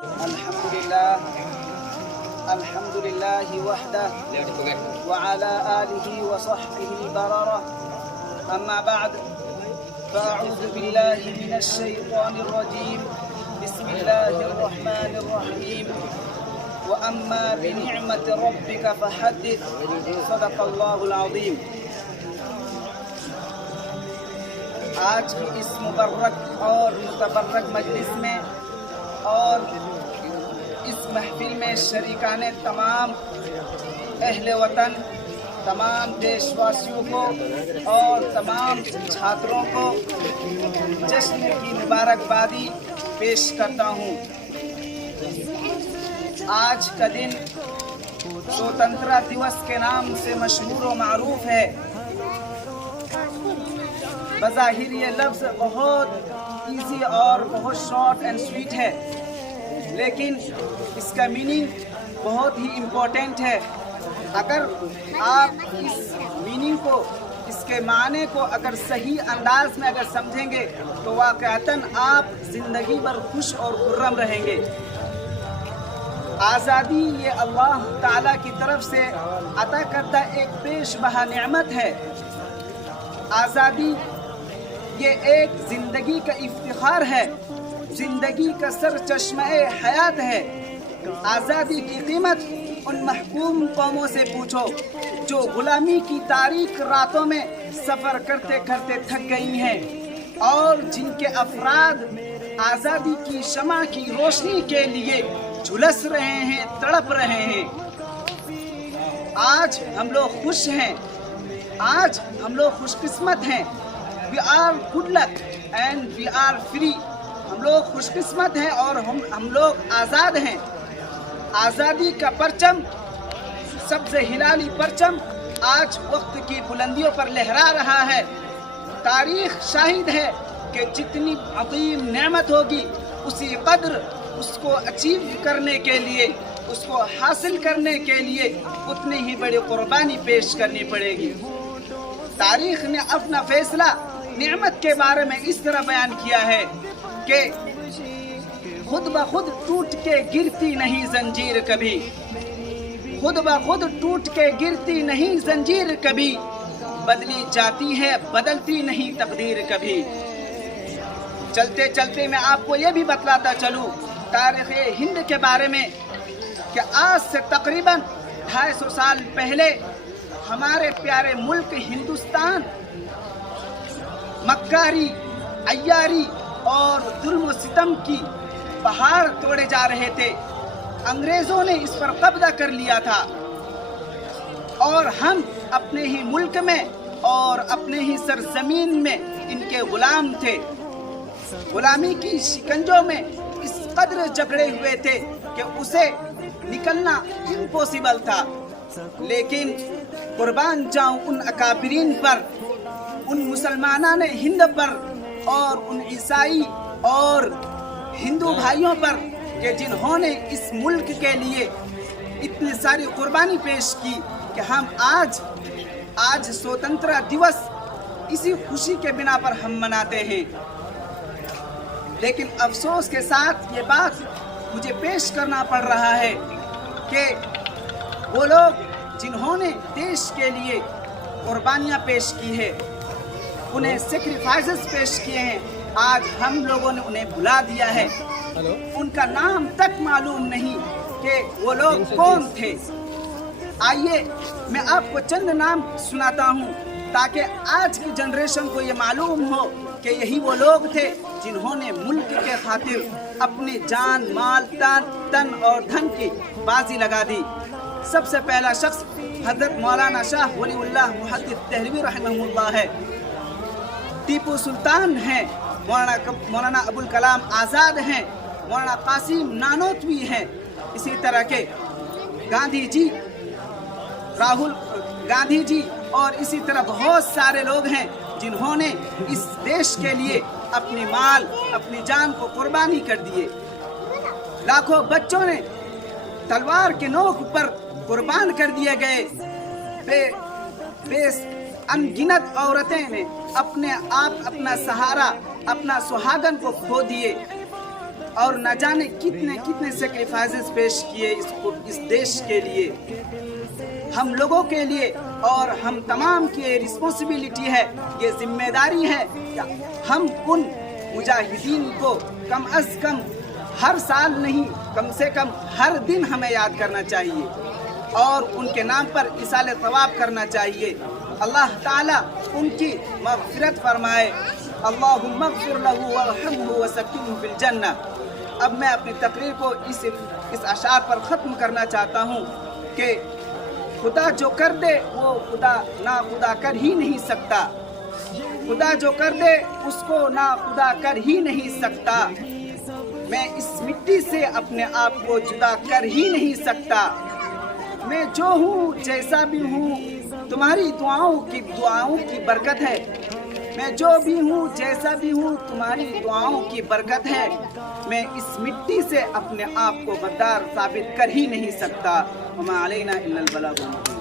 الحمد لله وحده وعلى آله وصحبه البررة أما بعد فأعوذ بالله من الشيطان الرجيم بسم الله الرحمن الرحيم وأما بنعمة ربك فحدث صدق الله العظيم۔ آج کی اس مبارک اور متبرک مجلس میں اور اس محفل میں شریکان تمام اہل وطن، تمام دیش واسیوں کو اور تمام چھاتروں کو جشن کی مبارکبادی پیش کرتا ہوں۔ آج کا دن سوتنترا دیوس کے نام سے مشہور و معروف ہے۔ بظاہر یہ لفظ بہت ایزی اور بہت شارٹ اینڈ سویٹ ہے، لیکن اس کا میننگ بہت ہی امپورٹنٹ ہے۔ اگر آپ اس میننگ کو، اس کے معنی کو اگر صحیح انداز میں اگر سمجھیں گے تو واقعتاً آپ زندگی بھر خوش اور خرم رہیں گے۔ آزادی یہ اللہ تعالیٰ کی طرف سے عطا کردہ ایک پیش بہا نعمت ہے۔ آزادی یہ ایک زندگی کا افتخار ہے، زندگی کا سر چشمہ حیات ہے۔ آزادی کی قیمت ان محکوم قوموں سے پوچھو جو غلامی کی تاریک راتوں میں سفر کرتے کرتے تھک گئی ہیں اور جن کے افراد آزادی کی شمع کی روشنی کے لیے جھلس رہے ہیں، تڑپ رہے ہیں۔ آج ہم لوگ خوش ہیں، آج ہم لوگ خوش قسمت ہیں۔ We are good luck and we are free۔ ہم لوگ خوش قسمت ہیں اور ہم لوگ آزاد ہیں۔ آزادی کا پرچم، سبز ہلالی پرچم آج وقت کی بلندیوں پر لہرا رہا ہے۔ تاریخ شاہد ہے کہ جتنی عظیم نعمت ہوگی اسی قدر اس کو اچیو کرنے کے لیے، اس کو حاصل کرنے کے لیے اتنی ہی بڑی قربانی پیش کرنی پڑے گی۔ تاریخ نے اپنا فیصلہ نعمت کے بارے میں اس طرح بیان کیا ہے کہ خود بخود ٹوٹ کے گرتی نہیں زنجیر کبھی، خود بخود ٹوٹ کے گرتی نہیں زنجیر کبھی، بدلی جاتی ہے بدلتی نہیں تقدیر کبھی۔ چلتے چلتے میں آپ کو یہ بھی بتلاتا چلوں تاریخ ہند کے بارے میں کہ آج سے تقریباً 250 سال پہلے ہمارے پیارے ملک ہندوستان مکاری، عیاری اور ظلم و ستم کی پہاڑ توڑے جا رہے تھے۔ انگریزوں نے اس پر قبضہ کر لیا تھا اور ہم اپنے ہی ملک میں اور اپنے ہی سرزمین میں ان کے غلام تھے۔ غلامی کی شکنجوں میں اس قدر جکڑے ہوئے تھے کہ اسے نکلنا امپوسیبل تھا۔ لیکن قربان جاؤں ان اکابرین پر، ان مسلمانان ہند پر اور ان عیسائی اور ہندو بھائیوں پر کہ جنہوں نے اس ملک کے لیے اتنی ساری قربانی پیش کی کہ ہم آج سوتنترا دیوس اسی خوشی کے بنا پر ہم مناتے ہیں۔ لیکن افسوس کے ساتھ یہ بات مجھے پیش کرنا پڑ رہا ہے کہ وہ لوگ جنہوں نے دیش کے لیے قربانیاں پیش کی ہے، انہیں سیکریفائسز پیش کیے ہیں، آج ہم لوگوں نے انہیں بھلا دیا ہے۔ ان کا نام تک معلوم نہیں کہ وہ لوگ کون تھے۔ آئیے میں آپ کو چند نام سناتا ہوں تاکہ آج کی جنریشن کو یہ معلوم ہو کہ یہی وہ لوگ تھے جنہوں نے ملک کے خاطر اپنی جان، مال، تن اور دھن کی بازی لگا دی۔ سب سے پہلا شخص حضرت مولانا شاہ ولی اللہ محدث دہلوی رحمہ اللہ ہے۔ ٹیپو سلطان ہیں، مولانا ابوالکلام آزاد ہیں، مولانا قاسم نانوتوی ہیں، اسی طرح کے گاندھی جی، راہل گاندھی جی اور اسی طرح بہت سارے لوگ ہیں جنہوں نے اس دیش کے لیے اپنی مال، اپنی جان کو قربانی کر دیے۔ لاکھوں بچوں نے تلوار کے نوک پر قربان کر دیے گئے۔ بے ان گنت عورتیں نے اپنے آپ، اپنا سہارا، اپنا سہاگن کو کھو دیے۔ اور نہ جانے کتنے کتنے سیکریفائسز پیش کیے اس دیش کے لیے، ہم لوگوں کے لیے، اور ہم تمام کی یہ رسپانسبلٹی ہے، یہ ذمہ داری ہے کہ ہم ان مجاہدین کو کم از کم ہر سال نہیں، کم سے کم ہر دن ہمیں یاد کرنا چاہیے اور ان کے نام پر ایصال ثواب کرنا چاہیے۔ اللہ تعالیٰ ان کی مغفرت فرمائے۔ اللہم اغفر لہ وارحمہ وسکنہ فی الجنہ۔ اب میں اپنی تقریر کو اس اشعار پر ختم کرنا چاہتا ہوں کہ خدا جو کر دے وہ خدا نا خدا کر ہی نہیں سکتا، خدا جو کر دے اس کو نا خدا کر ہی نہیں سکتا، میں اس مٹی سے اپنے آپ کو جدا کر ہی نہیں سکتا، میں جو ہوں جیسا بھی ہوں تمہاری دعاؤں کی برکت ہے، میں جو بھی ہوں جیسا بھی ہوں تمہاری دعاؤں کی برکت ہے، میں اس مٹی سے اپنے آپ کو غدار ثابت کر ہی نہیں سکتا۔ وما علینا الا البلاغ المبین۔